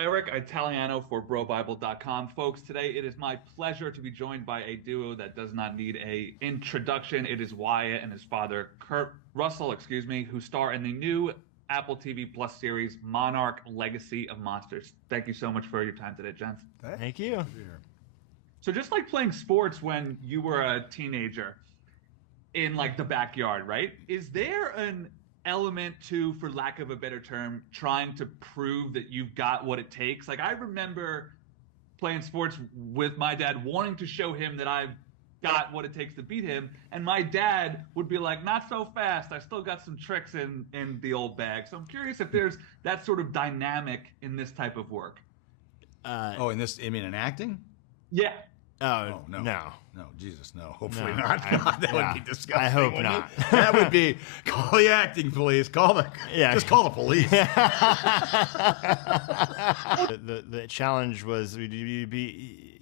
Eric Italiano for BroBible.com. Folks, today it is my pleasure to be joined by a duo that does not need a introduction. It is Wyatt and his father, Kurt Russell, who star in the new Apple TV Plus series, Monarch: Legacy of Monsters. Thank you so much for your time today, gents. Thank you. So just like playing sports when you were a teenager in like the backyard, right? Is there an element to, for lack of a better term, trying to prove that you've got what it takes? Like I remember playing sports with my dad, wanting to show him that I've got what it takes to beat him, and my dad would be like, not so fast, I still got some tricks in the old bag. So I'm curious if there's that sort of dynamic in this type of work. In acting? Yeah. Oh, no. No. No, Jesus, no. Hopefully No. not. God, that would be disgusting. I hope wouldn't not. it? That would be, call the acting police. Just call the police. The challenge was you'd be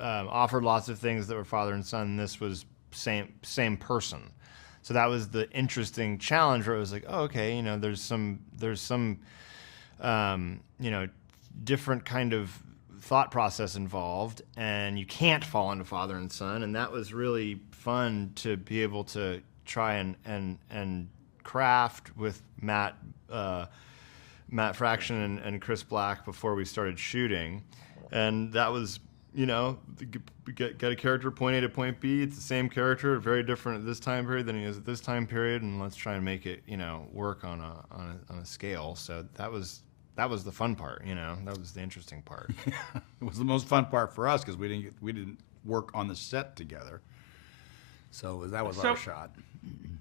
offered lots of things that were father and son. And this was same person. So that was the interesting challenge where it was like, oh, okay, there's some different kind of thought process involved, and you can't fall into father and son, and that was really fun to be able to try and craft with Matt Fraction and Chris Black before we started shooting. And that was, get a character point A to point B. It's the same character, very different at this time period than he is at this time period, and let's try and make it work on a scale. So that was the fun part, That was the interesting part. It was the most fun part for us because we didn't work on the set together. So that was our shot.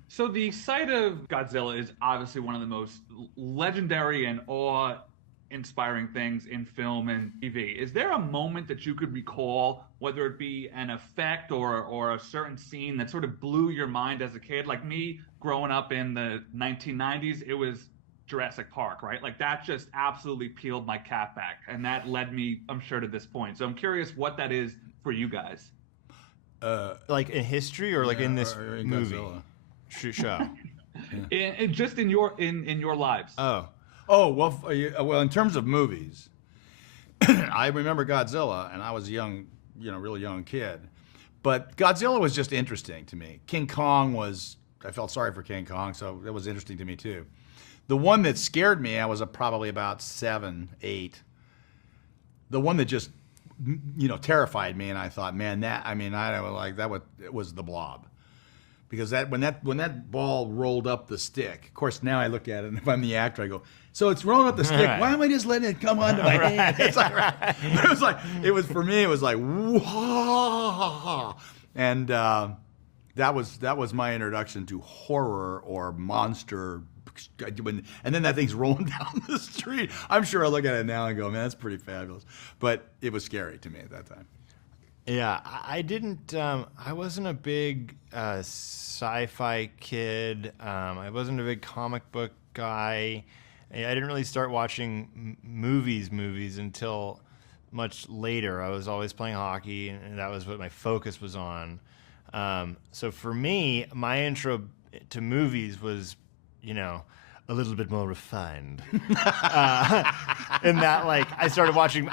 So the sight of Godzilla is obviously one of the most legendary and awe-inspiring things in film and TV. Is there a moment that you could recall, whether it be an effect or a certain scene that sort of blew your mind as a kid? Like me, growing up in the 1990s, it was Jurassic Park, right? Like that just absolutely peeled my cap back, and that led me, I'm sure, to this point. So I'm curious what that is for you guys. Like in history, or like in this in movie show? Just in your lives. Oh, well, in terms of movies, I remember Godzilla, and I was a young, really young kid. But Godzilla was just interesting to me. King Kong I felt sorry for King Kong, so it was interesting to me too. The one that scared me, I was probably about 7, 8. The one that just, terrified me, and I thought, man, it was the Blob, because when that ball rolled up the stick. Of course, now I look at it, and if I'm the actor, I go, so it's rolling up the stick. Right. Why am I just letting it come onto my hand? It's like, right. But for me, it was like, whoa, and that was my introduction to horror or monster. And then that thing's rolling down the street. I'm sure I look at it now and go, man, that's pretty fabulous. But it was scary to me at that time. Yeah, I didn't. I wasn't a big sci-fi kid. I wasn't a big comic book guy. I didn't really start watching movies until much later. I was always playing hockey, and that was what my focus was on. So for me, my intro to movies was, a little bit more refined. In that, like, I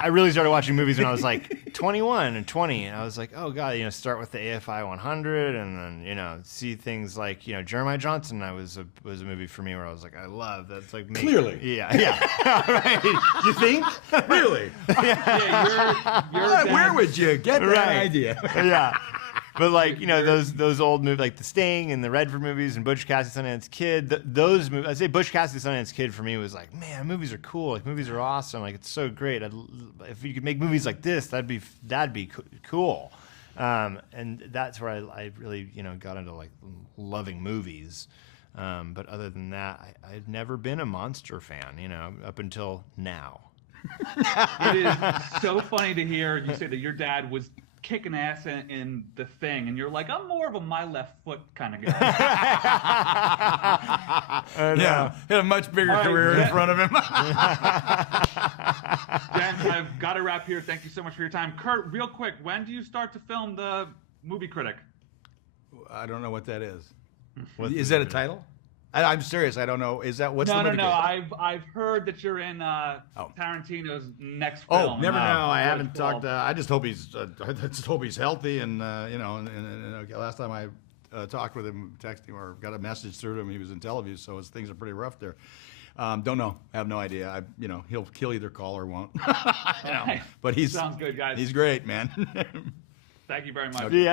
really started watching movies when I was like 21 and 20, and I was like, oh god, start with the AFI 100, and then see things like Jeremiah Johnson. Was a movie for me where I was like, I love that's like me. Clearly, yeah. Right. You think? Really? Yeah, where would you get that idea? Yeah. But like those old movies like The Sting and the Redford movies and Butch Cassidy Sundance Kid, those movies. I'd say Butch Cassidy Sundance Kid for me was like, man, movies are cool. Like movies are awesome. Like it's so great. If you could make movies like this, that'd be cool. And that's where I really got into like loving movies. But other than that, I've never been a monster fan. Up until now. It is so funny to hear you say that your dad was kicking ass in The Thing, and you're like, I'm more of a my left foot kind of guy. Yeah, he had a much bigger career in front of him. Gents, I've got to wrap here. Thank you so much for your time. Kurt, real quick, when do you start to film The Movie Critic? I don't know what that is. Is that a title? I'm serious. I don't know. Is that what's the No, movie? no, no. called? I've heard that you're in Tarantino's next Oh, film. never know. I Really haven't cool. talked. I just hope he's healthy, and you know. And last time I talked with him, texted him, or got a message through to him, he was in Teleview, so his things are pretty rough there. Don't know. I have no idea. He'll either call or won't. Right. But Sounds good, guys. He's great, man. Thank you very much. Yeah.